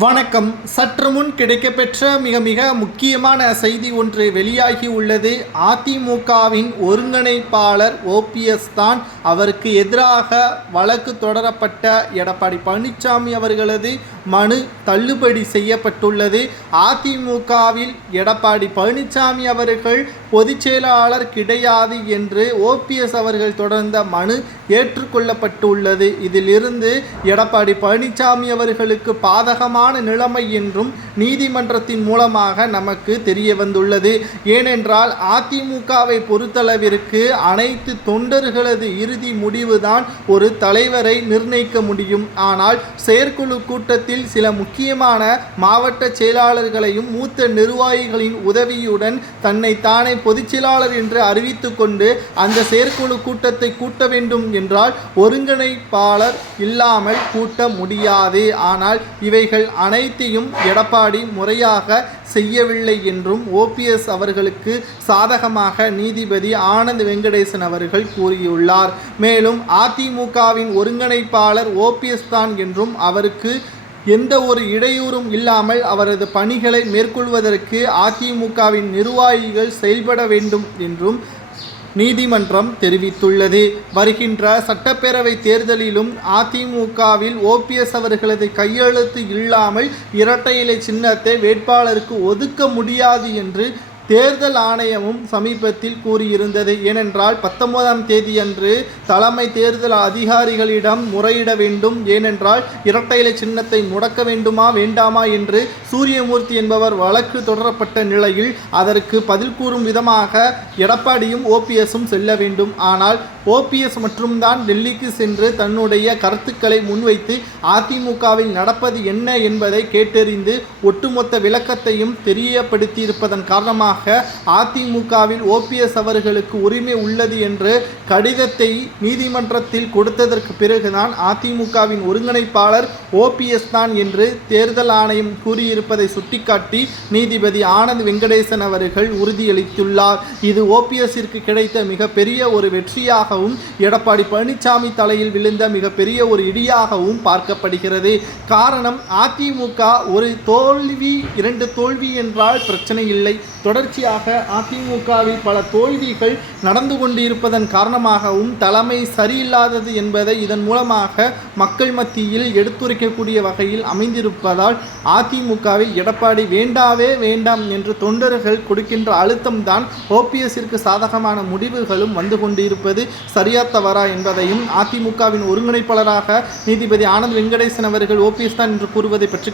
வணக்கம். சற்று முன் கிடைக்கப்பெற்ற மிக முக்கியமான செய்தி ஒன்று வெளியாகி உள்ளது. அதிமுகவின் ஒருங்கிணைப்பாளர் ஓபிஎஸ் தான் அவருக்கு எதிராக வழக்கு தொடரப்பட்ட எடப்பாடி பழனிசாமி அவர்களது மனு தள்ளுபடி செய்யப்பட்டுள்ளது. அதிமுகவில் எடப்பாடி பழனிசாமி அவர்கள் பொதுச் செயலாளர் கிடையாது என்று ஓபிஎஸ் அவர்கள் தொடர்ந்த மனு ஏற்றுக்கொள்ளப்பட்டுள்ளது. இதிலிருந்து எடப்பாடி பழனிசாமி அவர்களுக்கு பாதகமான நிலைமை என்றும் நீதிமன்றத்தின் மூலமாக நமக்கு தெரிய வந்துள்ளது. ஏனென்றால் அதிமுகவை பொறுத்தளவிற்கு அனைத்து தொண்டர்களது இறுதி முடிவுதான் ஒரு தலைவரை நிர்ணயிக்க முடியும். ஆனால் செயற்குழு கூட்டத்தில் சில முக்கியமான மாவட்ட செயலாளர்களையும் மூத்த நிர்வாகிகளின் உதவியுடன் தன்னை தானே பொதுச் செயலாளர் என்று அறிவித்துக் கொண்டு அந்த செயற்குழு கூட்டத்தை கூட்ட வேண்டும் என்றால் ஒருங்கிணைப்பாளர் இல்லாமல் கூட்ட முடியாது. ஆனால் இவைகள் அனைத்தையும் எடப்பாடி முறையாக செய்யவில்லை என்றும் ஓபிஎஸ் அவர்களுக்கு சாதகமாக நீதிபதி ஆனந்த் வெங்கடேசன் அவர்கள் கூறியுள்ளார். மேலும் அதிமுகவின் ஒருங்கிணைப்பாளர் ஓபிஎஸ் தான் என்றும் அவருக்கு எந்த ஒரு இடையூறும் இல்லாமல் அவரது பணிகளை மேற்கொள்வதற்கு அதிமுகவின் நிர்வாகிகள் செயல்பட வேண்டும் என்றும் நீதிமன்றம் தெரிவித்துள்ளது. வருகின்ற சட்டப்பேரவை தேர்தலிலும் அதிமுகவில் ஓபிஎஸ் அவர்களது கையெழுத்து இல்லாமல் இரட்டை இலை சின்னத்தை வேட்பாளருக்கு ஒதுக்க முடியாது என்று தேர்தல் ஆணையமும் சமீபத்தில் கூறியிருந்தது. ஏனென்றால் 19ஆம் தேதியன்று தலைமை தேர்தல் அதிகாரிகளிடம் முறையிட வேண்டும். ஏனென்றால் இரட்டை இலை சின்னத்தை முடக்க வேண்டுமா வேண்டாமா என்று சூரியமூர்த்தி என்பவர் வழக்கு தொடரப்பட்ட நிலையில் அதற்கு பதில் கூறும் விதமாக எடப்பாடியும் ஓபிஎஸும் செல்ல வேண்டும். ஆனால் ஓபிஎஸ் மட்டும்தான் டெல்லிக்கு சென்று தன்னுடைய கருத்துக்களை முன்வைத்து அதிமுகவில் நடப்பது என்ன என்பதை கேட்டறிந்து ஒட்டுமொத்த விளக்கத்தையும் தெரியப்படுத்தியிருப்பதன் காரணமாக அதிமுகவில் ஓபிஎஸ் அவர்களுக்கு உரிமை உள்ளது என்று கடிதத்தை நீதிமன்றத்தில் கொடுத்ததற்கு பிறகுதான் அதிமுகவின் ஒருங்கிணைப்பாளர் ஓபிஎஸ் தான் என்று தேர்தல் ஆணையம் கூறியிருப்பதை சுட்டிக்காட்டி நீதிபதி ஆனந்த் வெங்கடேசன் அவர்கள் உறுதியளித்துள்ளார். இது ஓபிஎஸ்ஸிற்கு கிடைத்த மிகப்பெரிய ஒரு வெற்றியாகவும் எடப்பாடி பழனிசாமி தலையில் விழுந்த மிகப்பெரிய ஒரு இடியாகவும் பார்க்கப்படுகிறது. காரணம், அதிமுக ஒரு தோல்வி 2 தோல்வி என்றால் பிரச்சனை இல்லை. தொடர்ச்சியாக அதிமுகவில் பல தோல்விகள் நடந்து கொண்டிருப்பதன் காரணமாகவும் தலைமை சரியில்லாதது என்பதை இதன் மூலமாக மக்கள் மத்தியில் எடுத்துரைக்கக்கூடிய வகையில் அமைந்திருப்பதால் அதிமுகவில் எடப்பாடி வேண்டாவே வேண்டாம் என்று தொண்டர்கள் கொடுக்கின்ற அழுத்தம்தான் ஓபிஎஸ்ஸிற்கு சாதகமான முடிவுகளும் வந்து கொண்டிருப்பது சரியா தவறா என்பதையும் அதிமுகவின் ஒருங்கிணைப்பாளராக நீதிபதி ஆனந்த் வெங்கடேசன் அவர்கள் ஓபிஎஸ் தான் என்று கூறுவதை பற்றி